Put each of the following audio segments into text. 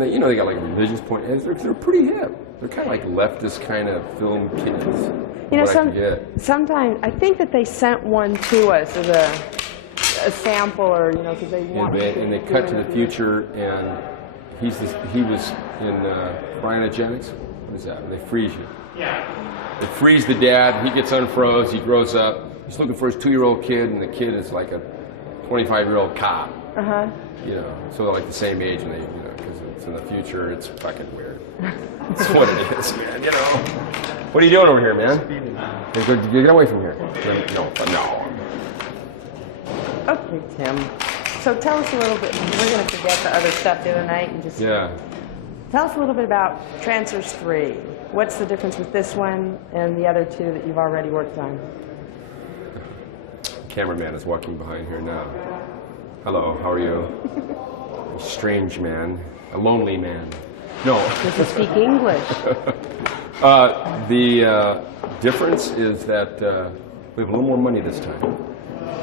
You know, they got like religious point. They're pretty hip. They're kind of like leftist kind of film kids. You know, sometimes I think that they sent one to us as a sample, or you know, because they want. And they cut to the future, and he was in cryogenics. What is that? They freeze you. Yeah. They freeze the dad. He gets unfroze. He grows up. He's looking for his 2-year-old kid, and the kid is like a 25-year-old cop. You know, so they're like the same age, and they, you know, because it's in the future. It's fucking weird. That's what it is, man. You know. What are you doing over here, man? Get away from here. No. Okay, Tim. So tell us a little bit. We're going to forget the other stuff the other night and just tell us a little bit about Trancers III. What's the difference with this one and the other two that you've already worked on? Cameraman is walking behind here now. Hello, how are you? A strange man, a lonely man. No. Does he speak English? The difference is that we have a little more money this time.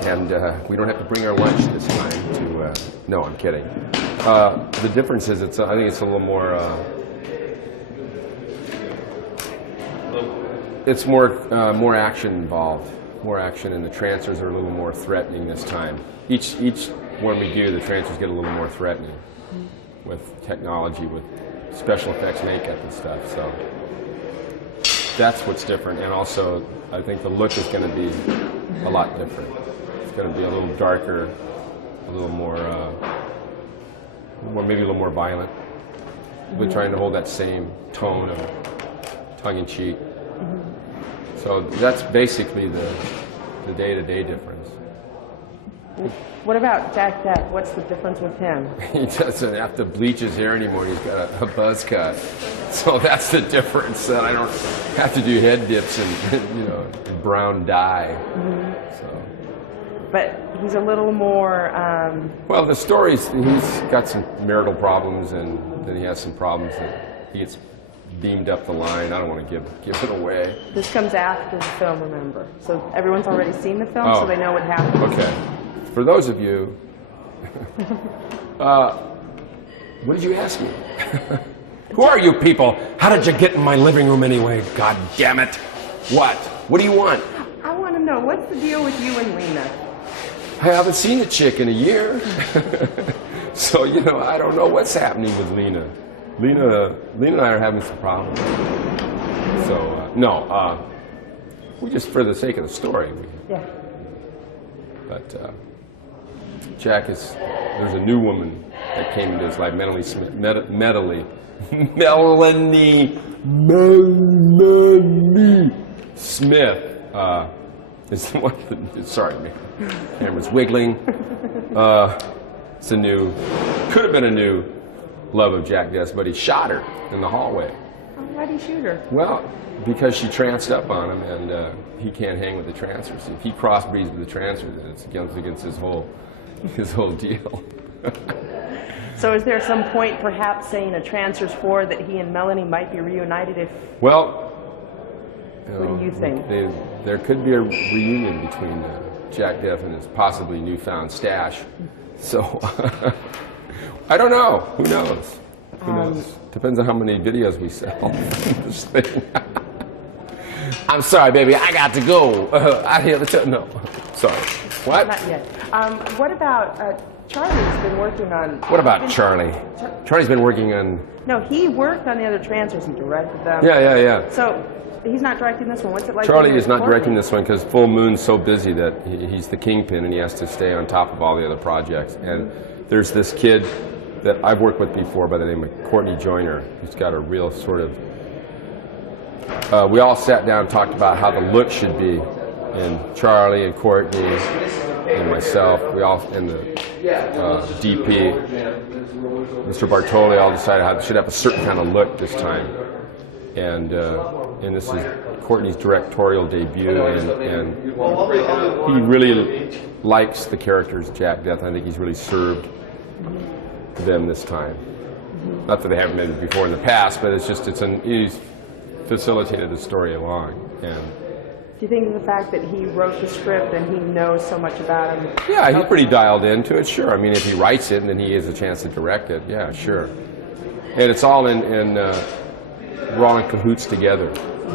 And we don't have to bring our lunch this time to, no, I'm kidding. The difference is I think it's a little more, it's more action involved. More action, and the Trancers are a little more threatening this time. Each one we do, the Trancers get a little more threatening with technology, with special effects makeup and stuff. So that's what's different. And also, I think the look is going to be a lot different. It's going to be a little darker, a little more maybe a little more violent. We're trying to hold that same tone of tongue-in-cheek. So that's basically the day-to-day difference. What about Jack Deth? What's the difference with him? He doesn't have to bleach his hair anymore. He's got a buzz cut. So that's the difference. That I don't have to do head dips and you know, brown dye. So. But he's a little more. Well, the stories. He's got some marital problems, and then he has some problems that he gets beamed up the line. I don't want to give it away. This comes after the film, remember. So everyone's already seen the film, so they know what happens. Okay. For those of you, what did you ask me? Who are you people? How did you get in my living room anyway? God damn it. What? What do you want? I want to know, what's the deal with you and Lena? I haven't seen a chick in a year. So, you know, I don't know what's happening with Lena. Lena and I are having some problems. So, we just, for the sake of the story. Yeah. But there's a new woman that came into his life, Melanie Smith. Is the one that, sorry, man. Camera's wiggling. It's could have been a new love of Jack Deth, but he shot her in the hallway. Oh, why'd he shoot her? Well, because she tranced up on him, and he can't hang with the Trancers. If he crossbreeds with the Trancers, then it's against his whole deal. So is there some point, perhaps, saying a Trancers 4 that he and Melanie might be reunited if... Well... what do you think? There could be a reunion between Jack Deth and his possibly newfound stash. So, I don't know. Who knows? Who knows? Depends on how many videos we sell. This thing. I'm sorry, baby. I got to go. I hear the no. Sorry. What? Not yet. What about Charlie's been working on... What about Charlie? Charlie's been working on... No, he worked on the other Trancers and directed them. Yeah. So, he's not directing this one. What's it like? Charlie is not directing this one because Full Moon's so busy that he's the kingpin and he has to stay on top of all the other projects. And there's this kid that I've worked with before by the name of Courtney Joyner, who's got a real sort of... we all sat down and talked about how the look should be. And Charlie and Courtney and myself, we all, and the DP, Mr. Bartoli, all decided how it should have a certain kind of look this time. And this is Courtney's directorial debut, and he really likes the characters Jack Deth. I think he's really served them this time. Not that they haven't been before in the past, but it's just he's facilitated the story along. And do you think the fact that he wrote the script and he knows so much about him? Yeah, he's pretty dialed into it. Sure. I mean, if he writes it and then he has a chance to direct it, yeah, sure. And it's all we're all in cahoots together.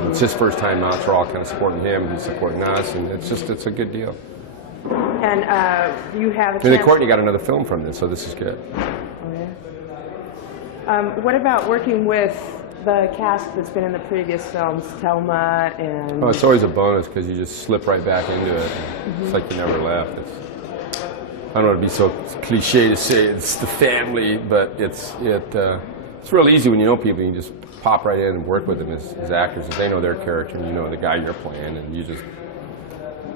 It's his first time out, so we're all kind of supporting him, he's supporting us, and it's a good deal. And you have a And then Courtney got another film from this, so this is good. Oh, yeah. What about working with the cast that's been in the previous films, Thelma and... Oh, it's always a bonus because you just slip right back into it. It's like you never left. I don't want to be so cliche to say it's the family, but it's real easy when you know people. You can just pop right in and work with them as actors, because they know their character and you know the guy you're playing, and you just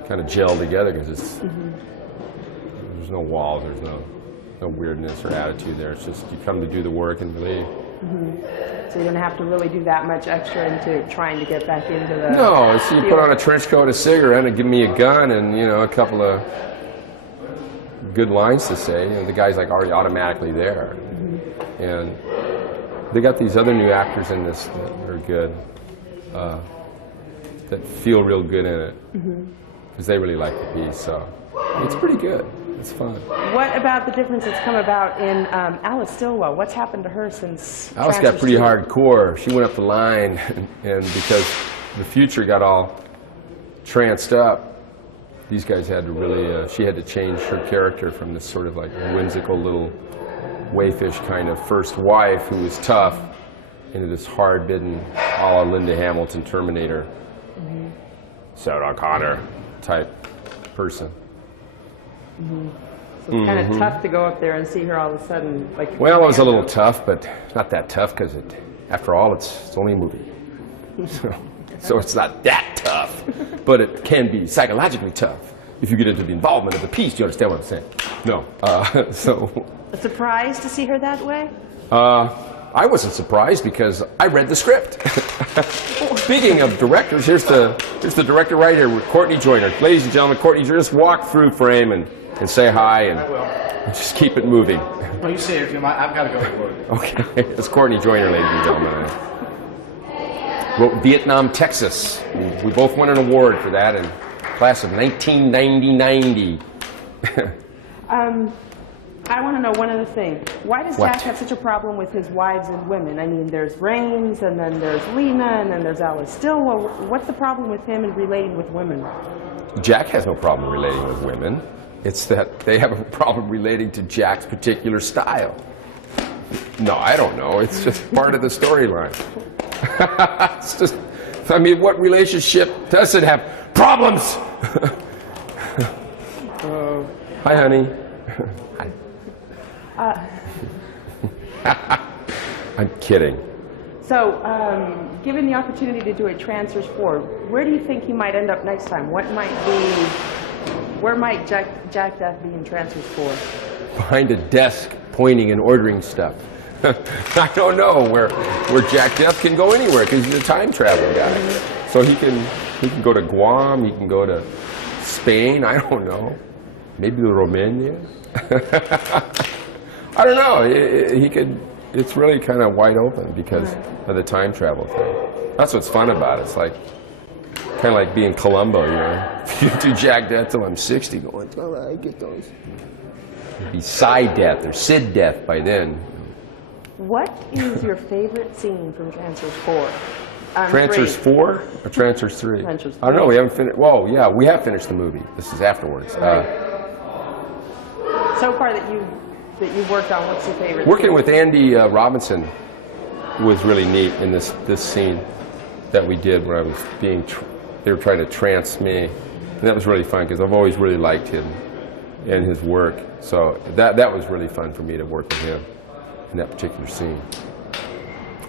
kind of gel together because there's no walls, there's no weirdness or attitude there. It's just you come to do the work and leave. So you don't have to really do that much extra into trying to get back into the... No, so you put on a trench coat, a cigarette, and give me a gun, and a couple of good lines to say. The guy's like already automatically there, and they got these other new actors in this that are good, that feel real good in it, because they really like the piece. So it's pretty good. It's fun. What about the difference that's come about in Alice Stillwell? What's happened to her since... Alice got pretty hardcore. She went up the line, and because the future got all tranced up, these guys had to really, she had to change her character from this sort of like whimsical little wayfish kind of first wife who was tough into this hard-bitten, a la Linda Hamilton Terminator, Sarah Connor type person. So it's kind of tough to go up there and see her all of a sudden. Like, well, it was a little tough, but not that tough because, after all, it's only a movie. So it's not that tough, but it can be psychologically tough if you get into the involvement of the piece. Do you understand what I'm saying? No. So. A surprise to see her that way? I wasn't surprised because I read the script. Speaking of directors, here's the director right here, Courtney Joyner. Ladies and gentlemen, Courtney Joyner, just walk through frame and say hi and just keep it moving. Well, you say it, I've got to go to work. Okay, it's Courtney Joyner, ladies and gentlemen. Wrote Vietnam, Texas. We both won an award for that in class of 1990. I want to know one other thing. Why does Jack have such a problem with his wives and women? I mean, there's Rains, and then there's Lena, and then there's Alice Stillwell. What's the problem with him in relating with women? Jack has no problem relating with women. It's that they have a problem relating to Jack's particular style. No, I don't know. It's just part of the storyline. It's just, I mean, what relationship doesn't have problems? Hi, honey. I'm kidding. So, given the opportunity to do a Trancers 4, where do you think he might end up next time? Where might Jack Deth be in Trancers 4? Behind a desk, pointing and ordering stuff. I don't know where Jack Deth can go anywhere because he's a time travel guy. So he can go to Guam. He can go to Spain. I don't know. Maybe Romania. I don't know. He could. It's really kind of wide open because of the time travel thing. That's what's fun about it. It's like kind of like being Columbo, you know. You do Jack Deth till I'm 60, going, all right, get those. It'd be Cy Deth or Sid Deth by then. What is your favorite scene from Trancers 4? Trancers 4 or Trancers 3? Trancers 3. I don't know. We haven't finished. Whoa, yeah, we have finished the movie. This is afterwards. So far that you've worked on, what's your favorite? Working scene? with Andy Robinson was really neat in this scene that we did where I was being. They were trying to trance me, and that was really fun because I've always really liked him and his work. So that was really fun for me to work with him in that particular scene.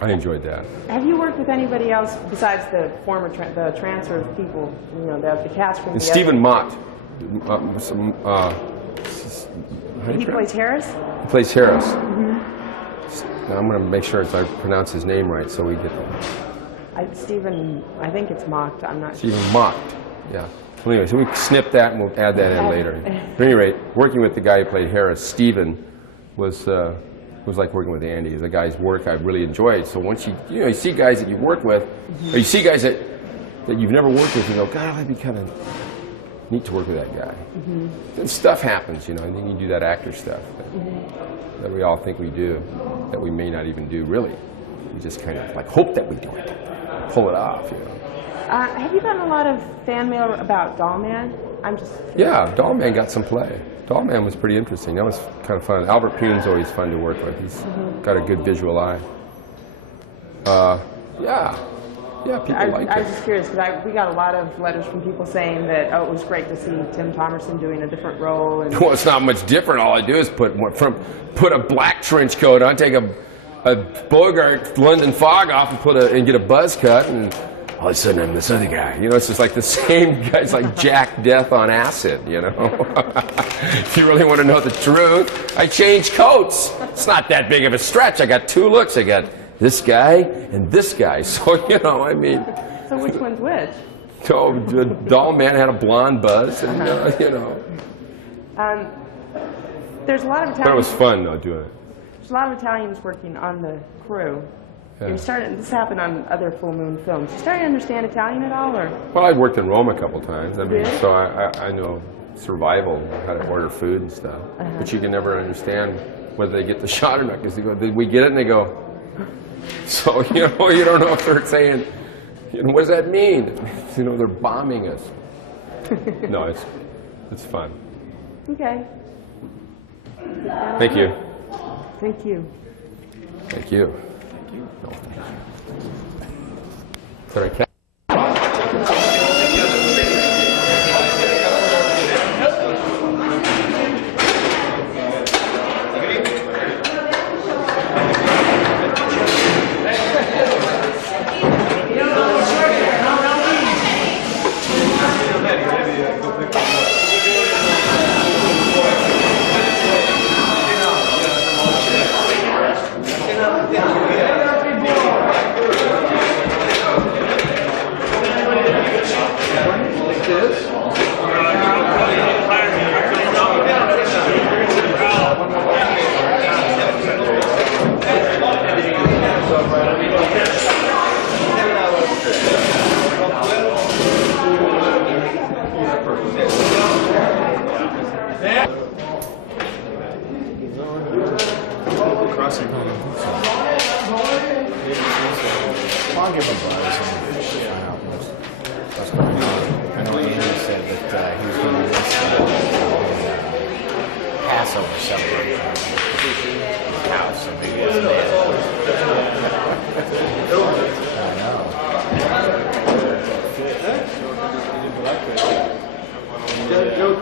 I enjoyed that. Have you worked with anybody else besides the former the Trancers people? You know, the cast from And the Stephen Mott. He plays Harris? He plays Harris. Now I'm going to make sure I pronounce his name right so we get that. Stephen, I think it's mocked. I'm not sure. Stephen Mocked, yeah. Well, anyway, so we snip that and we'll add that in later. At any rate, working with the guy who played Harris, Stephen, was like working with Andy. The guy's work I really enjoyed. So once you see guys that you work with, or you see guys that you've never worked with, you go, God, I'd be kind of neat to work with that guy. Then stuff happens, you know, and then you do that actor stuff that we all think we do, that we may not even do really. We just kind of like hope that we do it, pull it off, you know. Have you gotten a lot of fan mail about Dollman? Yeah, Dollman got some play. Dollman was pretty interesting. That was kind of fun. Albert Pune's always fun to work with. He's got a good visual eye. Yeah, people like it. I was just curious because we got a lot of letters from people saying that it was great to see Tim Thomerson doing a different role. And well, it's not much different. All I do is put a black trench coat on, take a Bogart London fog off, and get a buzz cut, and all of a sudden I'm this other guy. You know, it's just like the same guy. It's like Jack Deth on acid. You know, if you really want to know the truth, I change coats. It's not that big of a stretch. I got 2 looks. I got this guy and this guy. So, you know, I mean. So which one's which? So the Dollman had a blonde buzz, and you know. There's a lot of Italians. But it was fun, though, doing it. There's a lot of Italians working on the crew. Yeah. This happened on other Full Moon films. You starting to understand Italian at all, or? Well, I'd worked in Rome a couple times. I mean, Really? so I know survival, how to order food and stuff. But you can never understand whether they get the shot or not, because they go, "Did we get it?" And they go. So, you know, you don't know if they're saying, you know, what does that mean? You know, they're bombing us. No, it's fun. Okay. Thank you. Thank you. Thank you. Did I catch? I'll give him a buzz and find out what's going on. I know Andy said that he was going to miss Passover celebration at his house, so maybe it's bad. I know.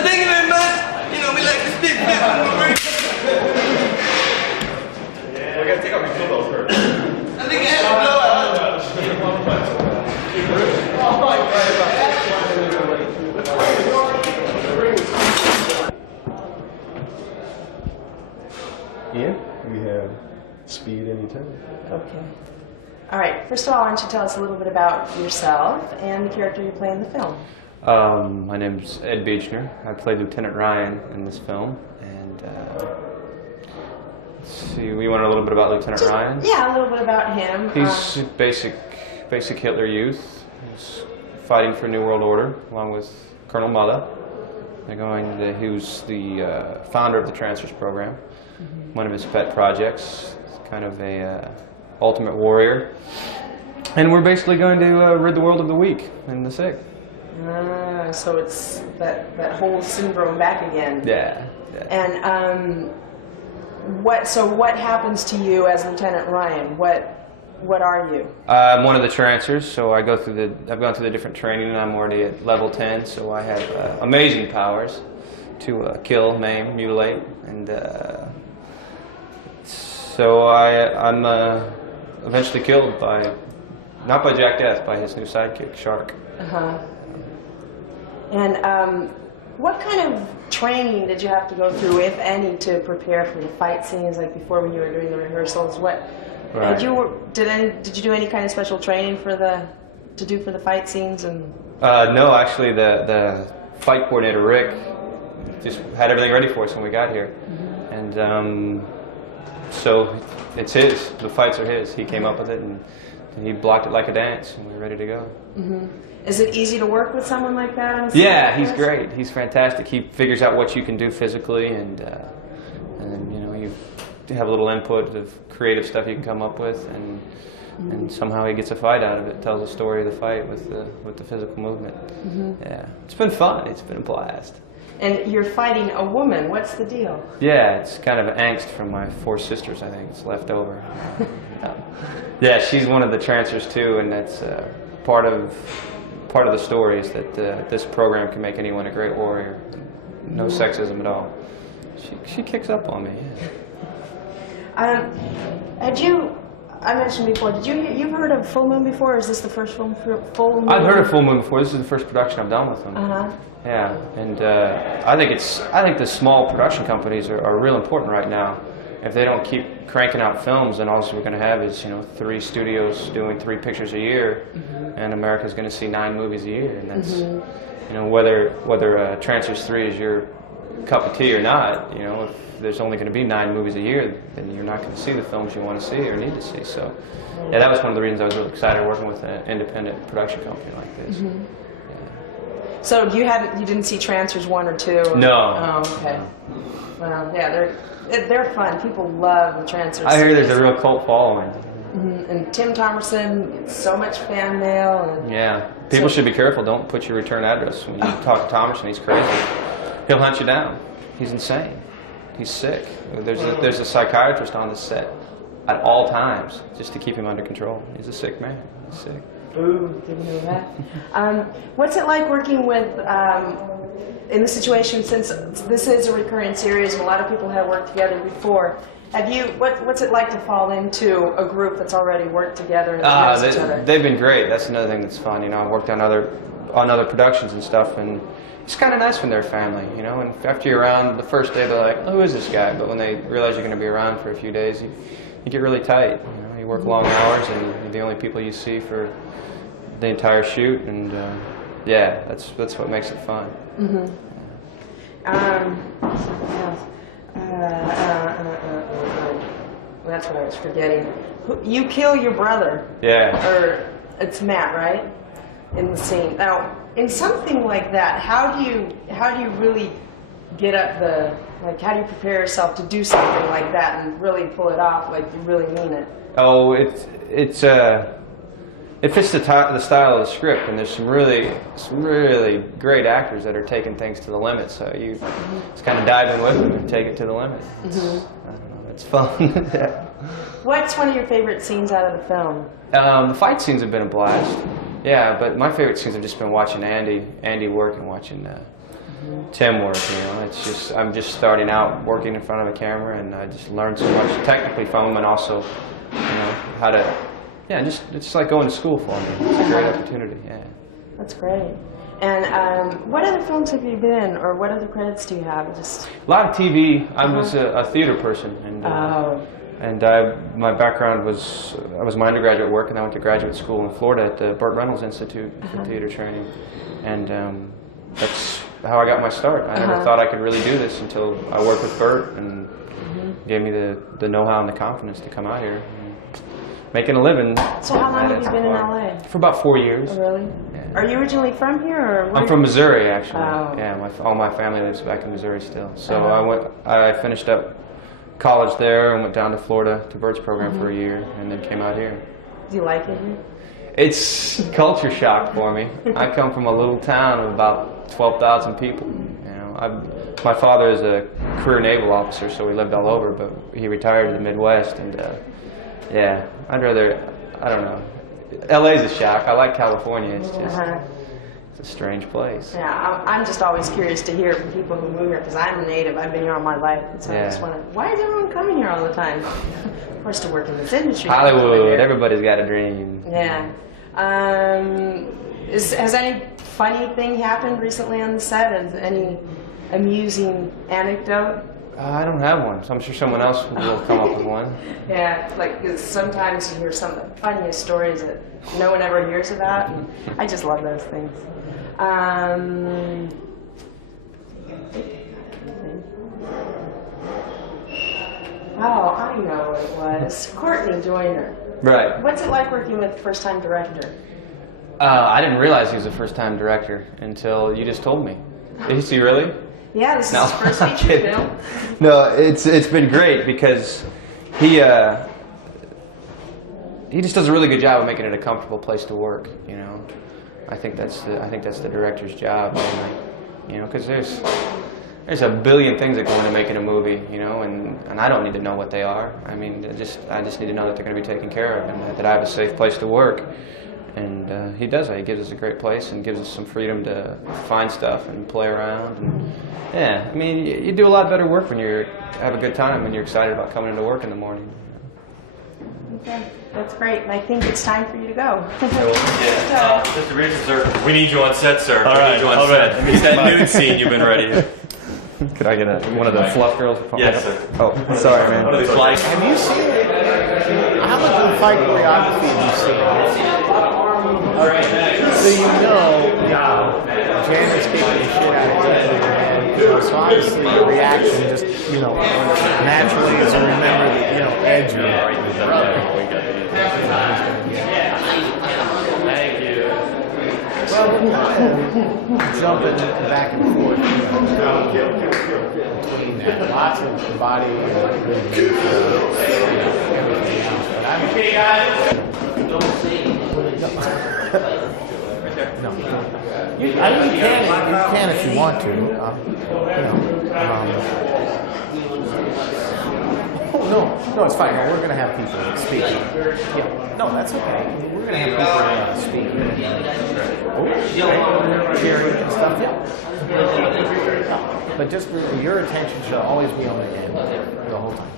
Thank you very much. You know, we like to stick this. I think I have to blow out. Ian, we have speed anytime. Okay. All right. First of all, why don't you tell us a little bit about yourself and the character you play in the film? My name's Ed Beechner. I played Lieutenant Ryan in this film, and let's see. We want a little bit about Lieutenant Ryan. Yeah, a little bit about him. He's a basic Hitler youth. He's fighting for New World Order along with Colonel Muller. He was the founder of the Trancers program. One of his pet projects. He's kind of a ultimate warrior, and we're basically going to rid the world of the weak and the sick. So it's that whole syndrome back again. Yeah. And what happens to you as Lieutenant Ryan? What are you? I'm one of the Trancers, so I've gone through the different training, and I'm already at level 10, so I have amazing powers to kill, maim, mutilate, and so I'm eventually killed not by Jack Deth, by his new sidekick, Shark. And what kind of training did you have to go through, if any, to prepare for the fight scenes? Like before, when you were doing the rehearsals, did you do any kind of special training for the fight scenes? And no, actually, the fight coordinator Rick just had everything ready for us when we got here, and so it's his. The fights are his. He came up with it, and he blocked it like a dance, and we were ready to go. Is it easy to work with someone like that? On a Yeah, set he's like this? great. He's fantastic. He figures out what you can do physically, and then you know you have a little input of creative stuff you can come up with, and somehow he gets a fight out of it. Tells a story of the fight with the physical movement. Yeah, it's been fun. It's been a blast. And you're fighting a woman. What's the deal? Yeah, it's kind of angst from my 4 sisters. I think it's left over. Yeah, she's one of the Trancers too, and that's part of the story is that this program can make anyone a great warrior. No sexism at all. She kicks up on me. Yeah. I mentioned before, you've heard of Full Moon before, or is this the first Full Moon? I've heard of Full Moon before. This is the first production I've done with them. Yeah, and I think the small production companies are real important right now. If they don't keep cranking out films, then all we're going to have is 3 studios doing 3 pictures a year, and America's going to see 9 movies a year, and that's whether Trancers 3 is your cup of tea or not. If there's only going to be 9 movies a year, then you're not going to see the films you want to see or need to see. So, yeah, that was one of the reasons I was really excited working with an independent production company like this. So you didn't see Trancers 1 or 2? Or? No. Oh, okay. Well, yeah, they're fun. People love the Trancers. I hear there's a real cult following. And Tim Thomerson gets so much fan mail. And yeah, people should be careful. Don't put your return address. When you talk to Thomerson, he's crazy. He'll hunt you down. He's insane. He's sick. There's a psychiatrist on the set at all times just to keep him under control. He's a sick man. He's sick. Ooh, didn't know that. What's it like working with, in the situation, since this is a recurring series and a lot of people have worked together before, what's it like to fall into a group that's already worked together and knows each other? They've been great. That's another thing that's fun. I worked on other productions and stuff, and it's kind of nice when they're family, and after you're around the first day, they're like, oh, who is this guy? But when they realize you're going to be around for a few days, you get really tight. You work long hours, and you're the only people you see for the entire shoot, and yeah, that's what makes it fun. That's what I was forgetting. You kill your brother. Yeah. Or it's Matt, right? In the scene. Now, in something like that, how do you really get up how do you prepare yourself to do something like that and really pull it off like you really mean it? Oh, it fits the style of the script, and there's some really great actors that are taking things to the limit. So you just kind of dive in with them and take it to the limit. I don't know, it's fun. Yeah. What's one of your favorite scenes out of the film? The fight scenes have been a blast. Yeah, but my favorite scenes have just been watching Andy work and watching Tim work. It's just I'm just starting out working in front of a camera, and I just learned so much technically from him, and also how to. Yeah, it's like going to school for me. It's a great opportunity. Yeah. That's great. And what other films have you been in, or what other credits do you have? Just a lot of TV. I was a theater person, and my background was I was my undergraduate work, and I went to graduate school in Florida at the Burt Reynolds Institute for theater training, and that's how I got my start. I never thought I could really do this until I worked with Burt and gave me the know-how and the confidence to come out here. Making a living. So how long have you been in LA? For about 4 years. Oh, really? Yeah. Are you originally from here, or? I'm from Missouri, actually. Oh. Yeah, all my family lives back in Missouri still. So I finished up college there and went down to Florida to Bert's program for a year, and then came out here. Do you like it here? It's culture shock for me. I come from a little town of about 12,000 people. My father is a career naval officer, so we lived all over, but he retired in the Midwest, and yeah, I don't know. LA's a shock. I like California. It's just, it's a strange place. Yeah, I'm just always curious to hear from people who move here, because I'm a native. I've been here all my life, and so I just wonder, why is everyone coming here all the time? Of course, to work in this industry. Hollywood, everybody's got a dream. Yeah. Has any funny thing happened recently on the set? Has any amusing anecdote? I don't have one, so I'm sure someone else will come up with one. Yeah, like 'cause sometimes you hear some of the funniest stories that no one ever hears about, and I just love those things. Oh, I know what it was. Courtney Joyner. Right. What's it like working with first-time director? I didn't realize he was a first-time director until you just told me. Is he really? Yeah, this is his first I'm feature kidding. film. No, it's been great because he just does a really good job of making it a comfortable place to work. You know, I think that's the director's job. You know, because there's a billion things that go into making a movie. You know, and I don't need to know what they are. I mean, I just need to know that they're going to be taken care of and that I have a safe place to work. And he does that. He gives us a great place and gives us some freedom to find stuff and play around. And yeah, I mean, you do a lot better work when you have a good time and you're excited about coming into work in the morning. Okay, that's great. And I think it's time for you to go. Mr. Richards, sir, we need you on set, sir. All right, all right. It's that nude scene you've been ready. Could I get one of the fluff girls? Yes, sir. Oh, sorry, man. One of these flights. Have you seen it? How much of the fight choreography have you seen? So you know, Janet's kicking the shit out of Ted, so obviously the reaction just, naturally is to remember that, Ed's your brother. Thank you. Well, jumping back and forth between that. Lots of body and everything else. But Okay, guys. no. You can if you want to. No, it's fine. No, we're going to have people speak. Yeah, no, that's okay. We're going to have people speak. Cheering and stuff. Yeah. But just your attention should always be on the end the whole time.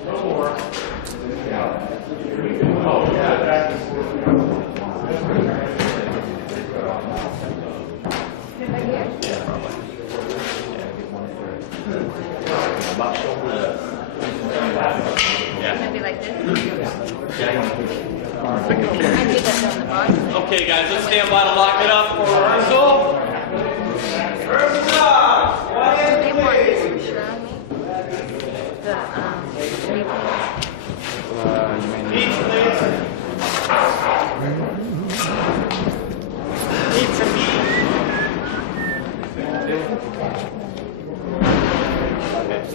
Maybe like this. I did that on the bottom. Okay, guys, let's stand by to lock it up for rehearsal. They want this for sure on me. The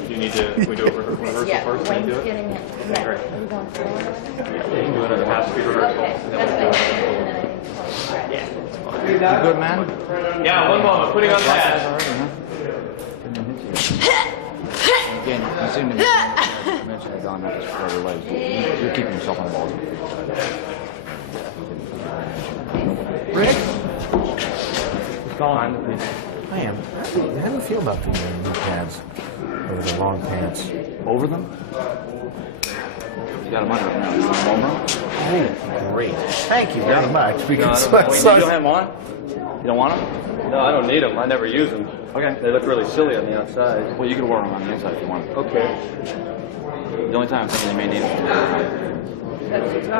You need to, we do a rehearsal yeah, first, then Wayne's do it? getting it. Yeah. Are we going forward? Yeah, we can do it as a half-speed rehearsal. Okay, that's fine. You good, man? Yeah, one moment, putting on pads. Again, you seem to mention it on that for other ways. You're keeping yourself on the ball. Rick? Gone. I am. How do you feel about the new pads over the long pants? Over them? You got them under them now. You want them over? Oh, great. Thank you very much. Because You don't have them on? You don't want them? No, I don't need them. I never use them. Okay. They look really silly on the outside. Well, you can wear them on the inside if you want. Okay. The only time I'm thinking they may need them. Yeah, and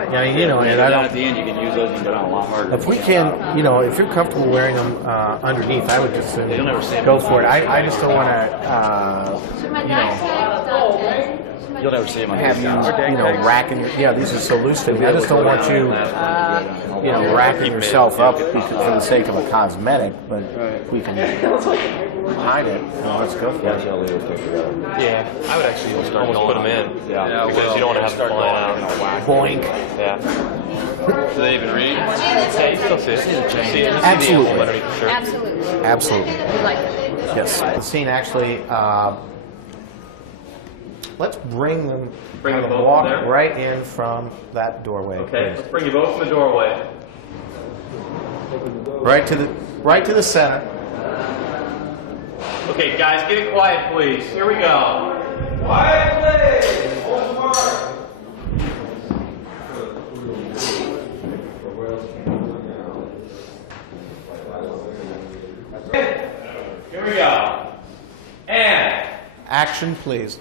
I Down don't. at the end, you can use those and get on a lot harder. If we can, if you're comfortable wearing them underneath, I would just You'll never see 'em. go for it. I just don't want to, So my backpack stopped it. You'll never see them on have you, these racking your. Yeah, these are so loose to me. I just don't want you, racking yourself up for the sake of a cosmetic. But if we can hide it, let's go for it. Yeah, I would actually almost put them in. Yeah. Because you don't want to have them flying out. Boink. Yeah. Do they even read? Yeah, you still see it. See it. Absolutely. Underneath the shirt. Absolutely. Absolutely. We like it. Yes. The scene actually. Let's bring them. Bring have them them both walk in there? right in from that doorway. Okay, please. let's bring you both from the doorway. Right to the center. Okay, guys, get it quiet, please. Here we go. Quiet, please. Hold hard. Here we go. And Action, please.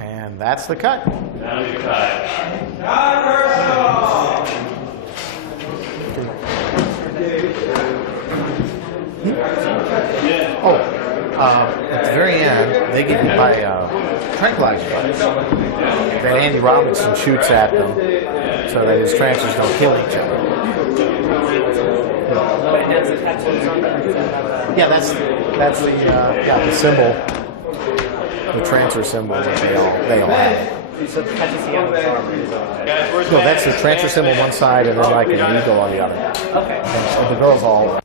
And that's the cut. That'll be cut. Oh, at the very end, they get hit by tranquilizer bullets that Andy Robinson shoots at them so that his Trancers don't kill each other. Yeah, that's the symbol, the Trancer symbol that they all have. No, that's the Trancer symbol on one side and then like an eagle on the other. Okay. And the girls all.